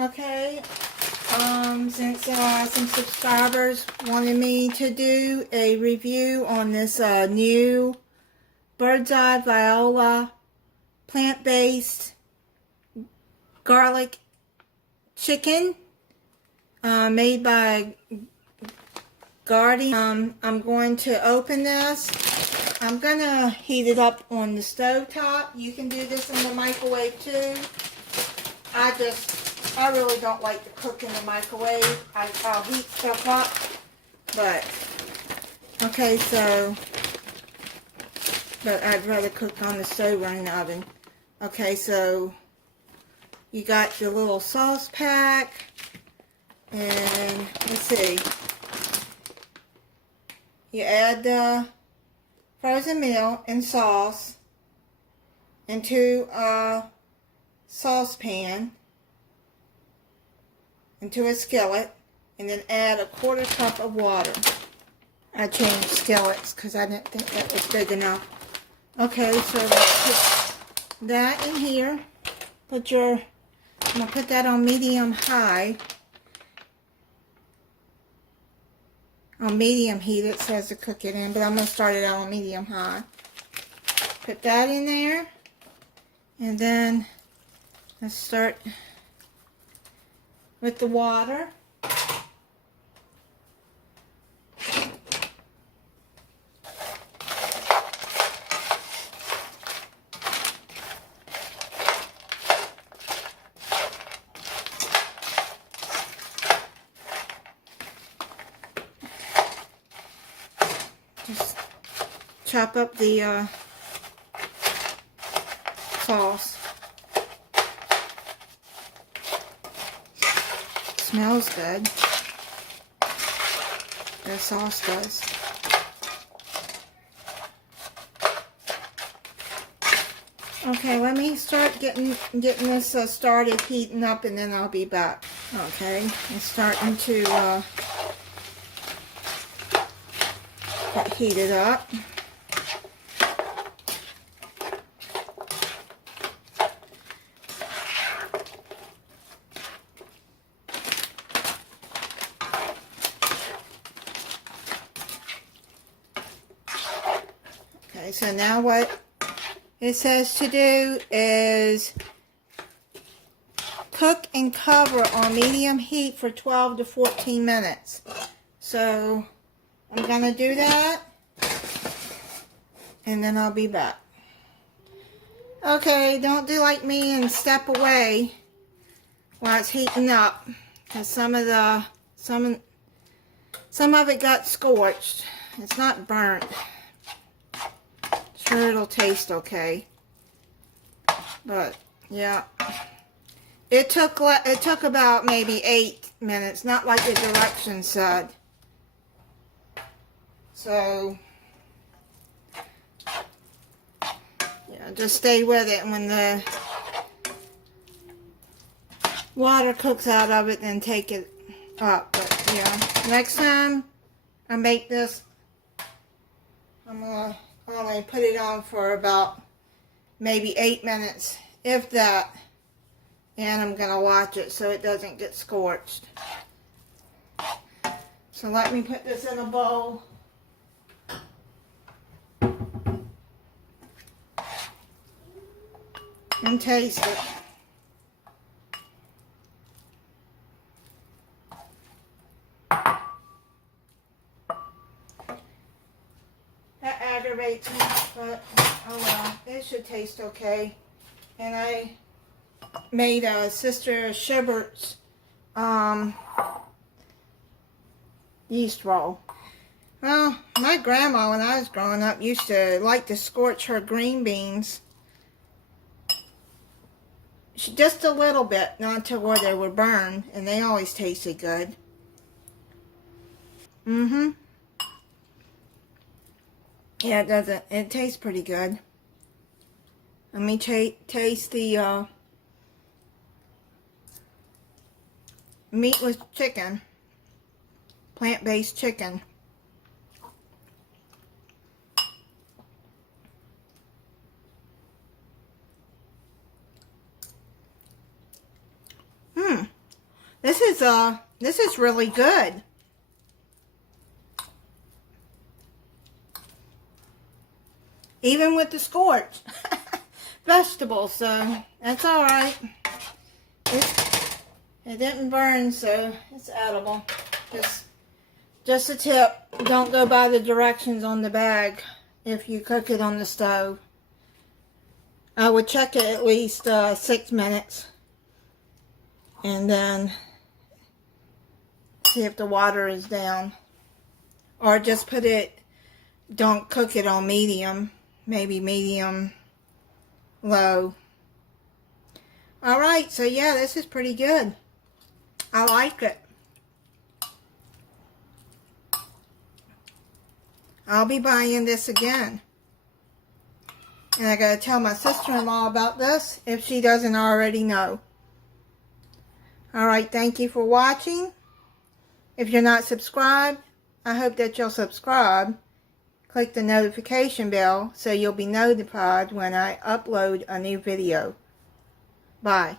Okay, since some subscribers wanted me to do a review on this new Bird's Eye Viola plant-based garlic chicken made by Guardian. I'm going to open this. I'm going to heat it up on the stove top. You can do this in the microwave too. I really don't like to cook in the microwave. I'll heat stuff up. But, okay, but I'd rather cook on the stove or in the oven. Okay, so you got your little sauce pack. And, let's see. You add the frozen meal and sauce into a saucepan, into a skillet, and then add a 1/4 cup of water. I changed skillets because I didn't think that was big enough. Okay, so let's put that in here. I'm going to put that on medium high. On medium heat it says to cook it in, but I'm going to start it out on medium high. Put that in there, and then let's start with the water. Just chop up the sauce. Smells good. The sauce does. Okay, let me start getting this started heating up, and then I'll be back. Okay, it's starting to get heated up. Okay, so now what it says to do is cook and cover on medium heat for 12 to 14 minutes. So I'm going to do that, and then I'll be back. Okay, don't do like me and step away while it's heating up, because some of it got scorched. It's not burnt. Sure, it'll taste okay, but yeah, it took about maybe 8 minutes, not like the directions said. So yeah, just stay with it. When the water cooks out of it, then take it up. But yeah, next time I make this, I'm gonna only put it on for about maybe 8 minutes, if that, and I'm gonna watch it so it doesn't get scorched. So let me put this in a bowl. And taste it. That aggravates me, but oh well, it should taste okay. And I made a Sister Schubert's yeast roll. Well, my grandma, when I was growing up, used to like to scorch her green beans. Just a little bit, not to where they were burned, and they always tasted good. Yeah, it doesn't. It tastes pretty good. Let me taste the meat with chicken. Plant-based chicken. This is really good. Even with the scorched vegetables, so that's all right. It didn't burn, so it's edible. Just a tip, don't go by the directions on the bag if you cook it on the stove. I would check it at least 6 minutes and then see if the water is down. Or just don't cook it on medium, maybe medium low. Alright, so yeah, this is pretty good. I like it. I'll be buying this again. And I gotta tell my sister-in-law about this if she doesn't already know. Alright, thank you for watching. If you're not subscribed, I hope that you'll subscribe. Click the notification bell so you'll be notified when I upload a new video. Bye.